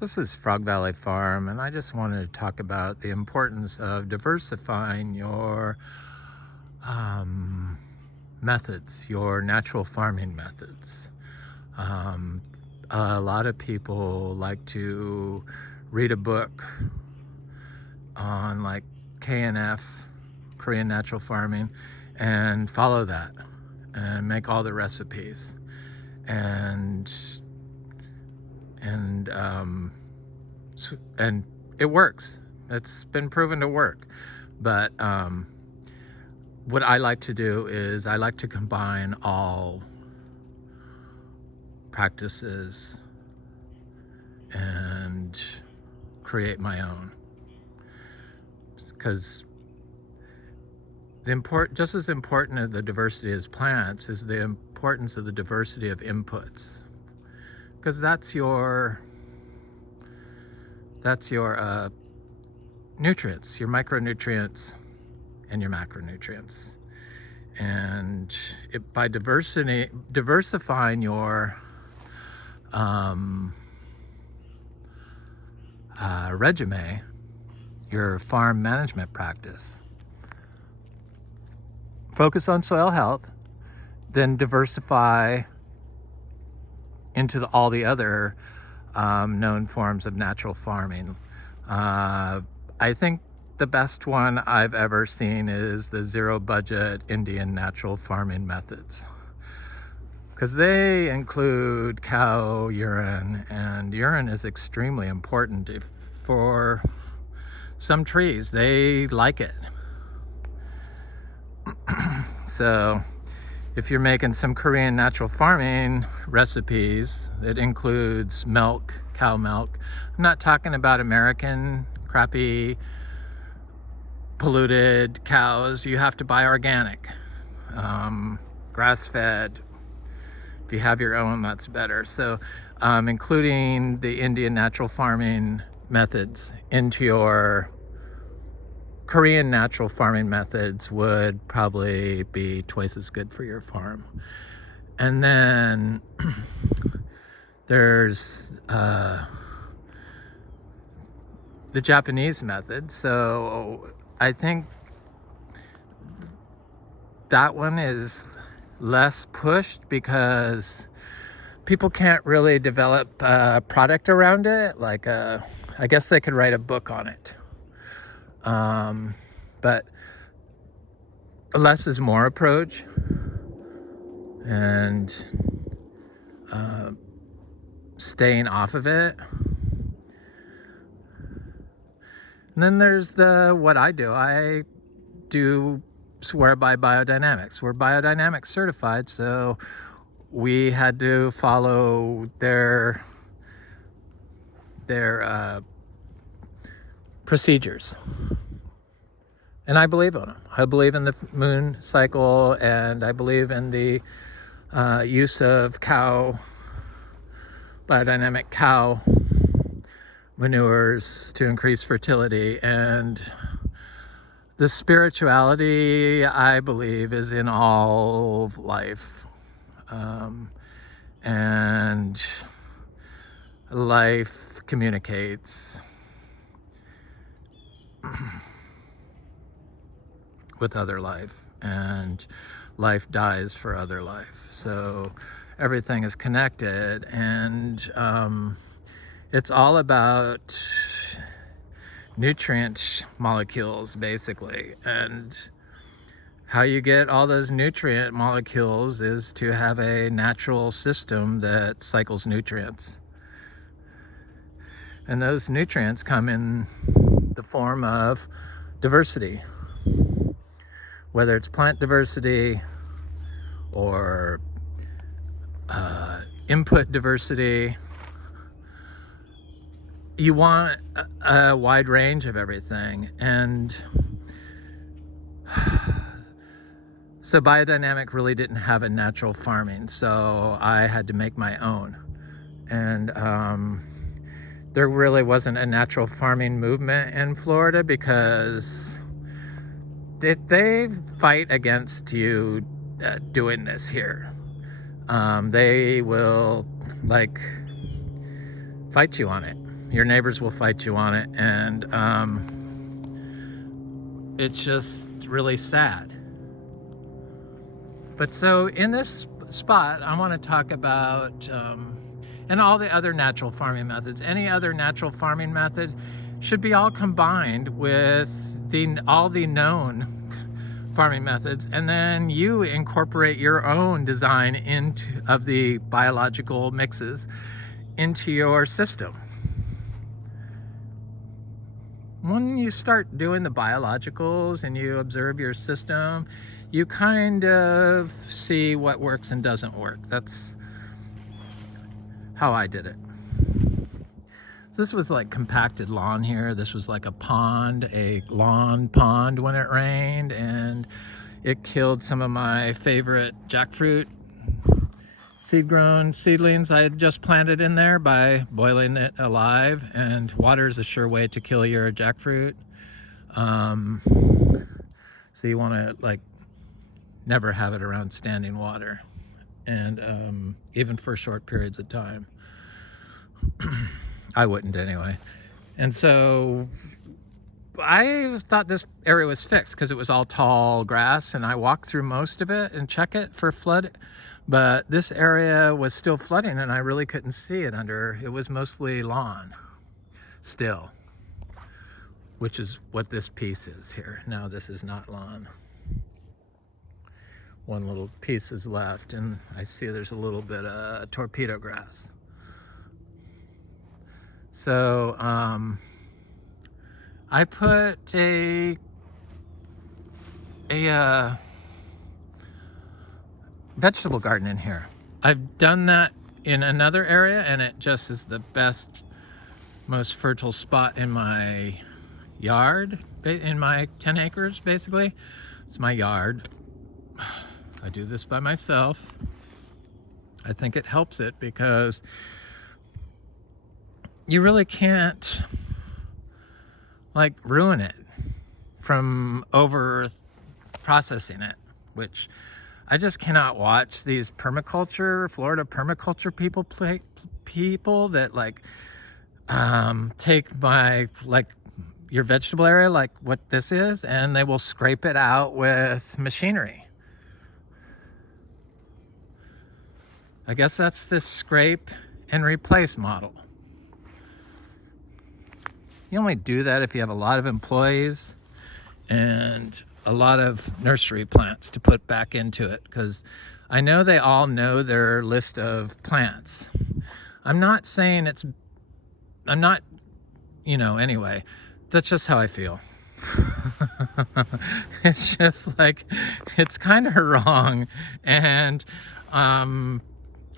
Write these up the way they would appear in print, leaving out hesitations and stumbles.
This is Frog Valley Farm, and I just wanted to talk about the importance of diversifying your methods, your natural farming methods. A lot of people like to read a book on like KNF, Korean Natural Farming, and follow that and make all the recipes. And it works. It's been proven to work. But what I like to do is I like to combine all practices and create my own, because just as important as the diversity as plants is the importance of the diversity of inputs, because that's your nutrients, your micronutrients and your macronutrients. And by diversifying your regimen, your farm management practice, focus on soil health, then diversify into all the other known forms of natural farming. I think the best one I've ever seen is the zero budget Indian natural farming methods, because they include cow urine, and urine is extremely important for some trees. They like it. So if you're making some Korean natural farming recipes, it includes milk, cow milk. I'm not talking about American crappy polluted cows. You have to buy organic, grass-fed. If you have your own, that's better. So including the Indian natural farming methods into your Korean natural farming methods would probably be twice as good for your farm. And then there's the Japanese method. So I think that one is less pushed because people can't really develop a product around it. Like I guess they could write a book on it. But less is more approach, and staying off of it. And then there's what I do swear by biodynamics. We're biodynamics certified, so we had to follow their procedures. And I believe in them. I believe in the moon cycle, and I believe in the use of biodynamic cow manures to increase fertility. And the spirituality, I believe, is in all of life. And life communicates with other life, and life dies for other life. So everything is connected, and it's all about nutrient molecules, basically. And how you get all those nutrient molecules is to have a natural system that cycles nutrients. And those nutrients come in the form of diversity, whether it's plant diversity or input diversity. You want a wide range of everything. And so biodynamic really didn't have a natural farming, so I had to make my own. And there really wasn't a natural farming movement in Florida, because they fight against you doing this here. They will fight you on it. Your neighbors will fight you on it, and it's just really sad. But so in this spot, I want to talk about and all the other natural farming methods. Any other natural farming method should be all combined with all the known farming methods, and then you incorporate your own design of the biological mixes into your system. When you start doing the biologicals and you observe your system, you kind of see what works and doesn't work. That's how I did it. So this was like compacted lawn here. This was like a lawn pond when it rained, and it killed some of my favorite jackfruit seed-grown seedlings I had just planted in there by boiling it alive, and water is a sure way to kill your jackfruit. So you want to like never have it around standing water, and even for short periods of time. I wouldn't anyway. And so I thought this area was fixed because it was all tall grass, and I walked through most of it and check it for flood, but this area was still flooding and I really couldn't see it under. It was mostly lawn still, which is what this piece is here. Now this is not lawn. One little piece is left, and I see there's a little bit of torpedo grass. So I put a vegetable garden in here. I've done that in another area, and it just is the best, most fertile spot in my yard, in my 10 acres basically. It's my yard. I do this by myself. I think it helps it because you really can't like ruin it from over processing it, which I just cannot watch these Florida permaculture people that like take my, like your vegetable area, like what this is, and they will scrape it out with machinery. I guess that's this scrape and replace model. You only do that if you have a lot of employees and a lot of nursery plants to put back into it, because I know they all know their list of plants. I'm not, anyway, that's just how I feel. It's just like, it's kind of wrong, and I'm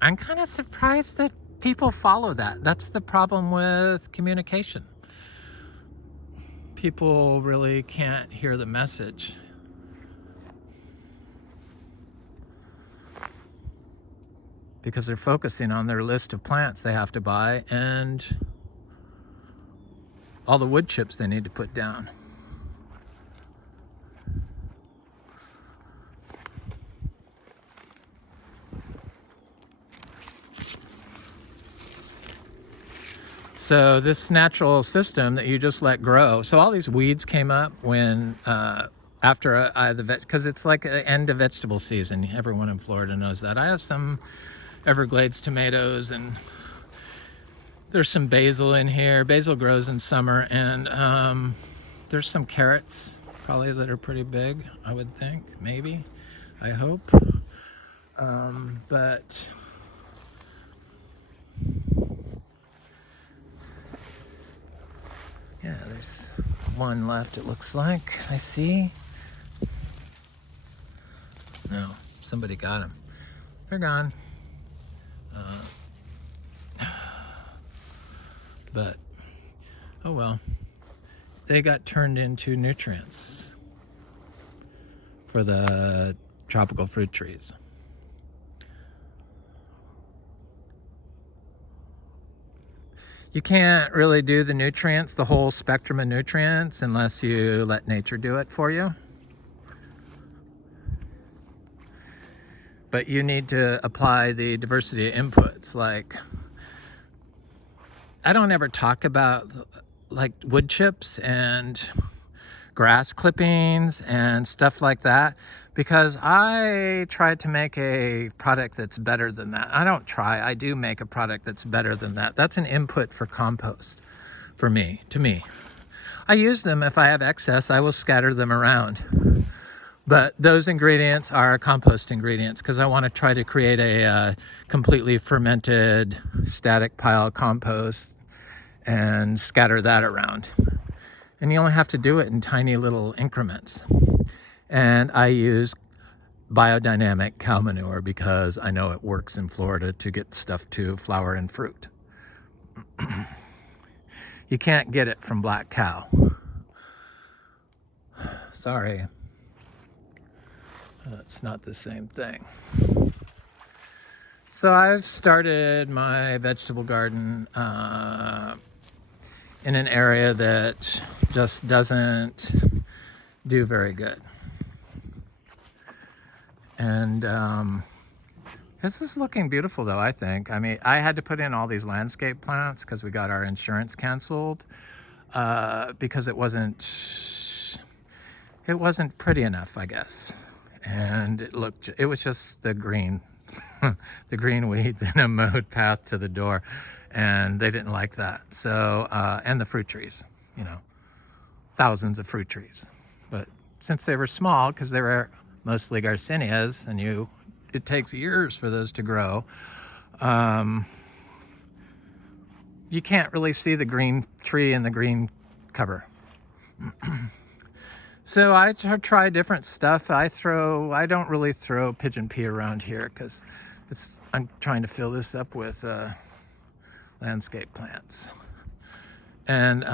kind of surprised that people follow that. That's the problem with communication. People really can't hear the message. Because they're focusing on their list of plants they have to buy and all the wood chips they need to put down. So this natural system that you just let grow. So all these weeds came up when after because it's like the end of vegetable season. Everyone in Florida knows that. I have some Everglades tomatoes, and there's some basil in here. Basil grows in summer, and there's some carrots probably that are pretty big, I would think, maybe, I hope. But yeah, there's one left, it looks like. I see. No, somebody got them. They're gone. But, oh well. They got turned into nutrients for the tropical fruit trees. You can't really do the nutrients, the whole spectrum of nutrients, unless you let nature do it for you. But you need to apply the diversity of inputs, like I don't ever talk about like wood chips and grass clippings and stuff like that, because I try to make a product that's better than that. I do make a product that's better than that. That's an input for compost for me, to me. I use them. If I have excess, I will scatter them around. But those ingredients are compost ingredients, because I want to try to create a completely fermented static pile compost and scatter that around. And you only have to do it in tiny little increments. And I use biodynamic cow manure because I know it works in Florida to get stuff to flower and fruit. You can't get it from black cow. Sorry. It's not the same thing. So I've started my vegetable garden in an area that just doesn't do very good. And this is looking beautiful though, I think. I mean, I had to put in all these landscape plants because we got our insurance canceled because it wasn't pretty enough, I guess. And it was just the green, the green weeds in a mowed path to the door. And they didn't like that. So, and the fruit trees, you know, thousands of fruit trees. But since they were small, because they were mostly Garcinias, and it takes years for those to grow, you can't really see the green tree and the green cover. So I try different stuff. I don't really throw pigeon pea around here because I'm trying to fill this up with landscape plants. And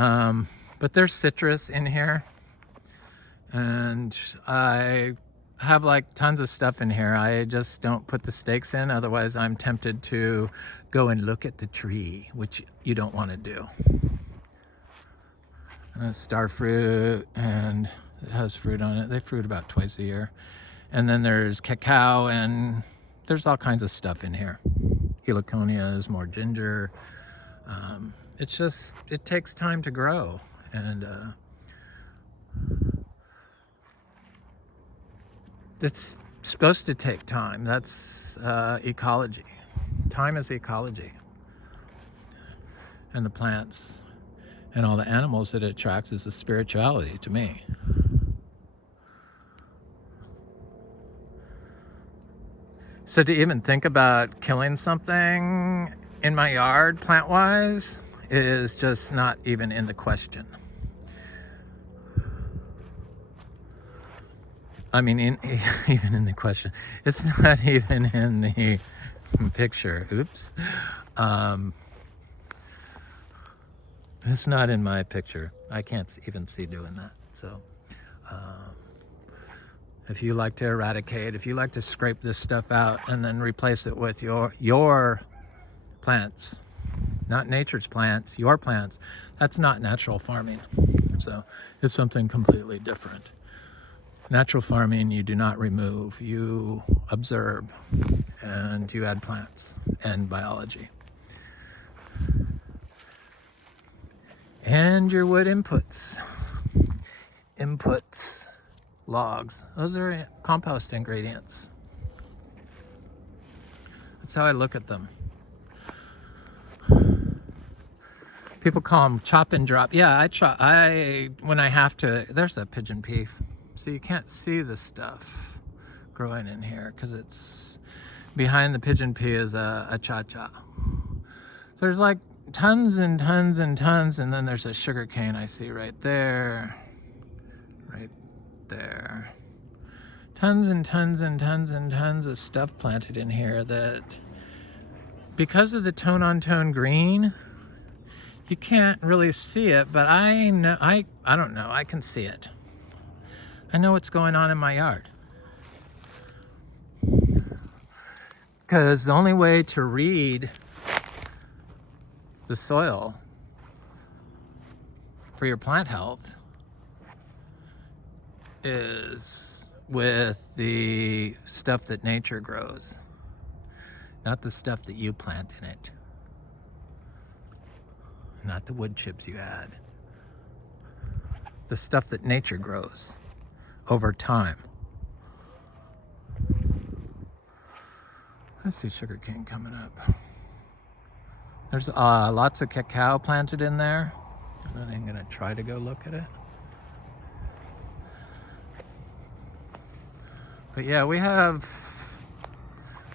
but there's citrus in here, and I have like tons of stuff in here. I just don't put the stakes in, otherwise I'm tempted to go and look at the tree, which you don't want to do. Star fruit, and it has fruit on it. They fruit about twice a year. And then there's cacao, and there's all kinds of stuff in here. Heliconias, more ginger. It takes time to grow, and it's supposed to take time. That's ecology. Time is ecology. And the plants and all the animals that it attracts is a spirituality to me. So to even think about killing something in my yard plant-wise is just not even in the question. I mean, even in the question. It's not even in the picture. Oops. It's not in my picture. I can't even see doing that. So if you like to eradicate, if you like to scrape this stuff out and then replace it with your plants, not nature's plants, your plants, that's not natural farming. So it's something completely different. Natural farming, you do not remove, you observe, and you add plants and biology. And your wood inputs. Logs, those are compost ingredients. That's how I look at them. People call them chop and drop. Yeah, when I have to, there's a pigeon pea. So you can't see the stuff growing in here because it's behind the pigeon pea is a cha-cha. So there's like tons and tons and tons, and then there's a sugar cane I see right there. Right there. Tons and tons and tons and tons of stuff planted in here that, because of the tone-on-tone green, you can't really see it, but I know, I don't know, I can see it. I know what's going on in my yard. Because the only way to read the soil for your plant health is with the stuff that nature grows, not the stuff that you plant in it. not the wood chips you add. The stuff that nature grows over time. I see sugarcane coming up. There's lots of cacao planted in there. I'm gonna try to go look at it. But yeah, we have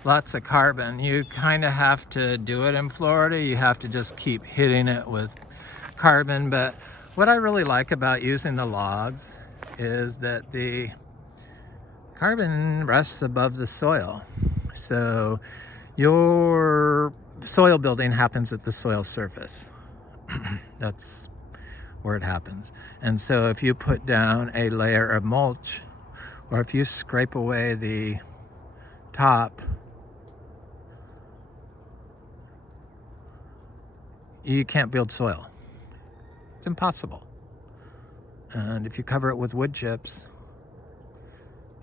lots of carbon. You kind of have to do it in Florida. You have to just keep hitting it with carbon. But what I really like about using the logs is that the carbon rests above the soil. So your soil building happens at the soil surface. That's where it happens. And so if you put down a layer of mulch, or if you scrape away the top, you can't build soil. It's impossible. And if you cover it with wood chips,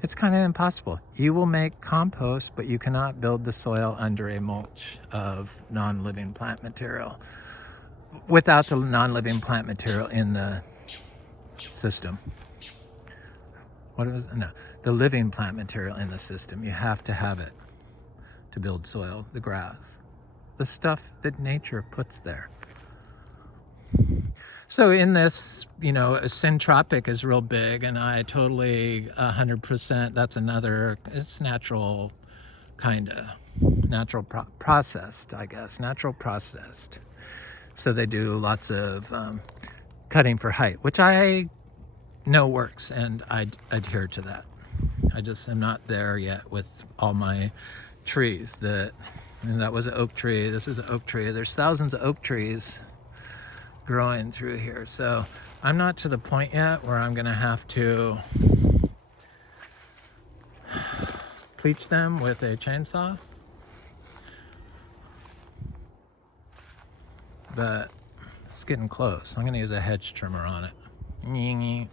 it's kind of impossible. You will make compost, but you cannot build the soil under a mulch of non-living plant material without the non-living plant material in the system. The living plant material in the system. You have to have it to build soil, the grass, the stuff that nature puts there. So in this, syntropic is real big, and I totally 100%, that's another, it's natural, natural processed, I guess, natural processed. So they do lots of cutting for height, which I know works, and I adhere to that. I just am not there yet with all my trees. That was an oak tree. This is an oak tree. There's thousands of oak trees growing through here. So I'm not to the point yet where I'm gonna have to bleach them with a chainsaw. But it's getting close. I'm gonna use a hedge trimmer on it.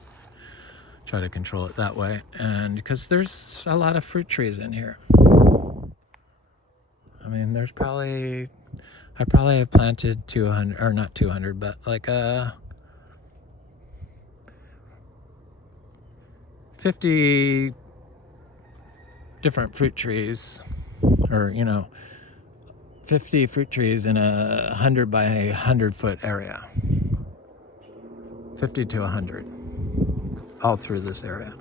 Try to control it that way. And because there's a lot of fruit trees in here. I mean, I probably have planted 200, or not 200, but like 50 different fruit trees, or 50 fruit trees in a 100 by 100 foot area. 50 to 100, all through this area.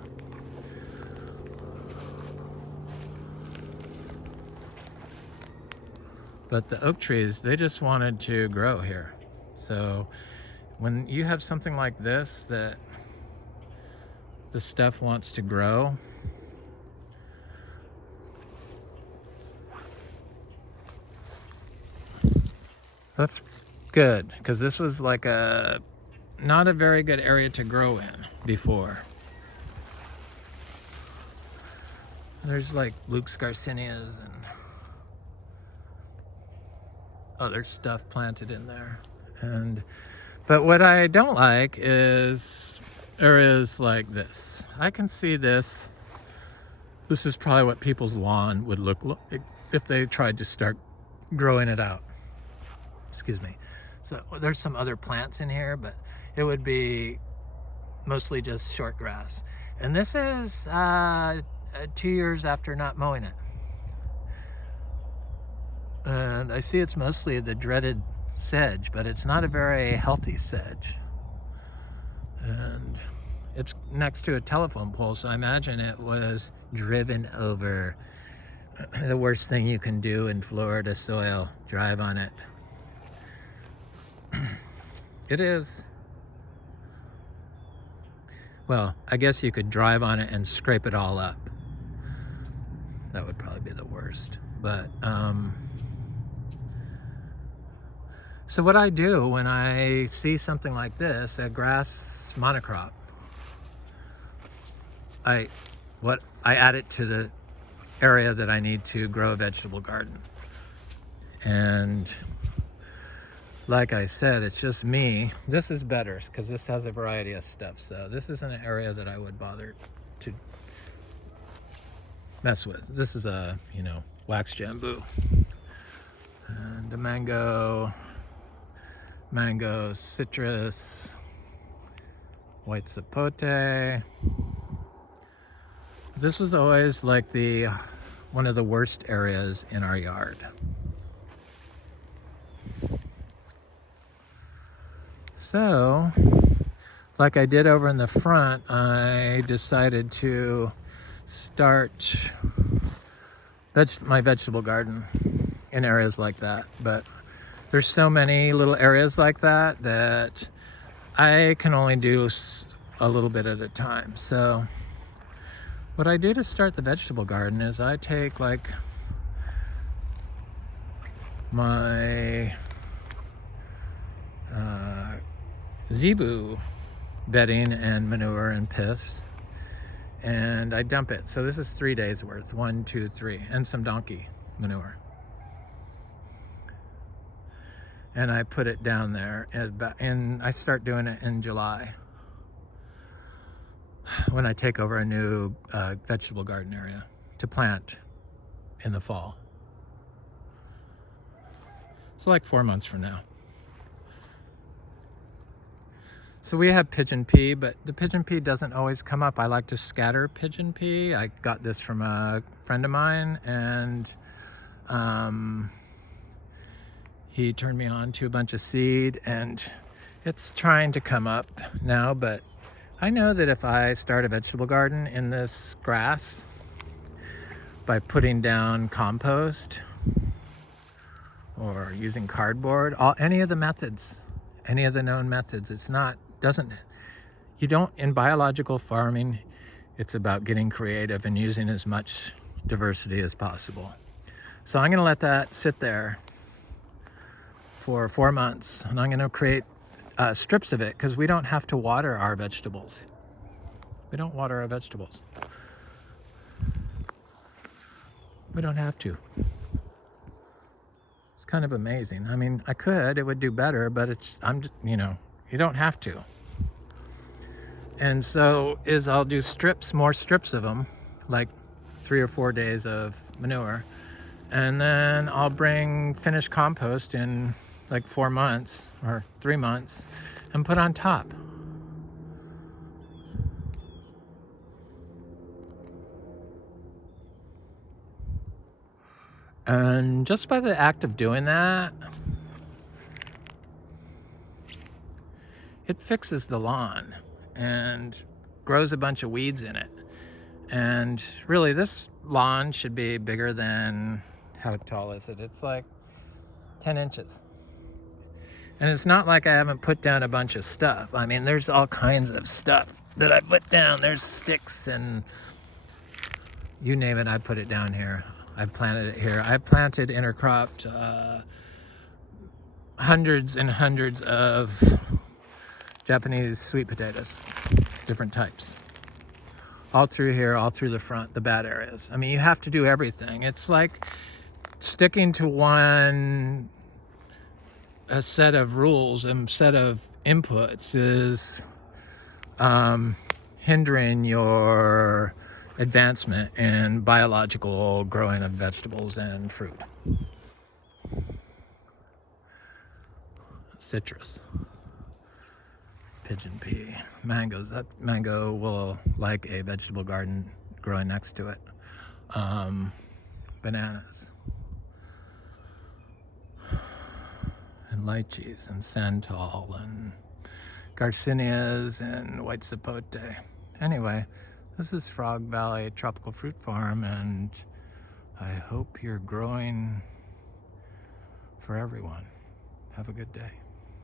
But the oak trees, they just wanted to grow here. So when you have something like this, that the stuff wants to grow, that's good, because this was like not a very good area to grow in before. There's like Luke's Garcinias and other stuff planted in there. But what I don't like is like this. I can see this. This is probably what people's lawn would look like if they tried to start growing it out. Excuse me. So there's some other plants in here, but it would be mostly just short grass. And this is 2 years after not mowing it. And I see it's mostly the dreaded sedge, but it's not a very healthy sedge. And it's next to a telephone pole, so I imagine it was driven over. The worst thing you can do in Florida soil, drive on it. It is. Well, I guess you could drive on it and scrape it all up. That would probably be the worst. But so what I do when I see something like this, a grass monocrop, I add it to the area that I need to grow a vegetable garden. And like I said, it's just me. This is better because this has a variety of stuff. So this isn't an area that I would bother to mess with. This is a, wax jambu and a mango. mango, citrus, white sapote. This was always like one of the worst areas in our yard. So, like I did over in the front, I decided to start my vegetable garden in areas like that. But there's so many little areas like that that I can only do a little bit at a time. So what I do to start the vegetable garden is I take like my zebu bedding and manure and piss, and I dump it. So this is 3 days worth, 1, 2, 3, and some donkey manure. And I put it down there, and I start doing it in July when I take over a new vegetable garden area to plant in the fall. So like 4 months from now. So we have pigeon pea, but the pigeon pea doesn't always come up. I like to scatter pigeon pea. I got this from a friend of mine, and he turned me on to a bunch of seed, and it's trying to come up now. But I know that if I start a vegetable garden in this grass by putting down compost or using cardboard, any of the methods, any of the known methods, in biological farming, it's about getting creative and using as much diversity as possible. So I'm going to let that sit there for 4 months, and I'm going to create strips of it, because we don't have to water our vegetables. We don't water our vegetables. We don't have to. It's kind of amazing. I mean, I could, it would do better, but you don't have to. And so I'll do more strips of them, like 3 or 4 days of manure, and then I'll bring finished compost in like 4 months or 3 months and put on top. And just by the act of doing that, it fixes the lawn and grows a bunch of weeds in it. And really, this lawn should be bigger than, how tall is it? It's like 10 inches. And it's not like I haven't put down a bunch of stuff. I mean, there's all kinds of stuff that I put down. There's sticks and you name it, I put it down here. I've planted it here. I've planted intercropped hundreds and hundreds of Japanese sweet potatoes, different types. All through here, all through the front, the bad areas. I mean, you have to do everything. It's like sticking to a set of rules and set of inputs is hindering your advancement in biological growing of vegetables and fruit. Citrus, pigeon pea, mangoes. That mango will like a vegetable garden growing next to it. Bananas and lychees and santal and garcinias and white sapote. Anyway, this is Frog Valley Tropical Fruit Farm, and I hope you're growing for everyone. Have a good day.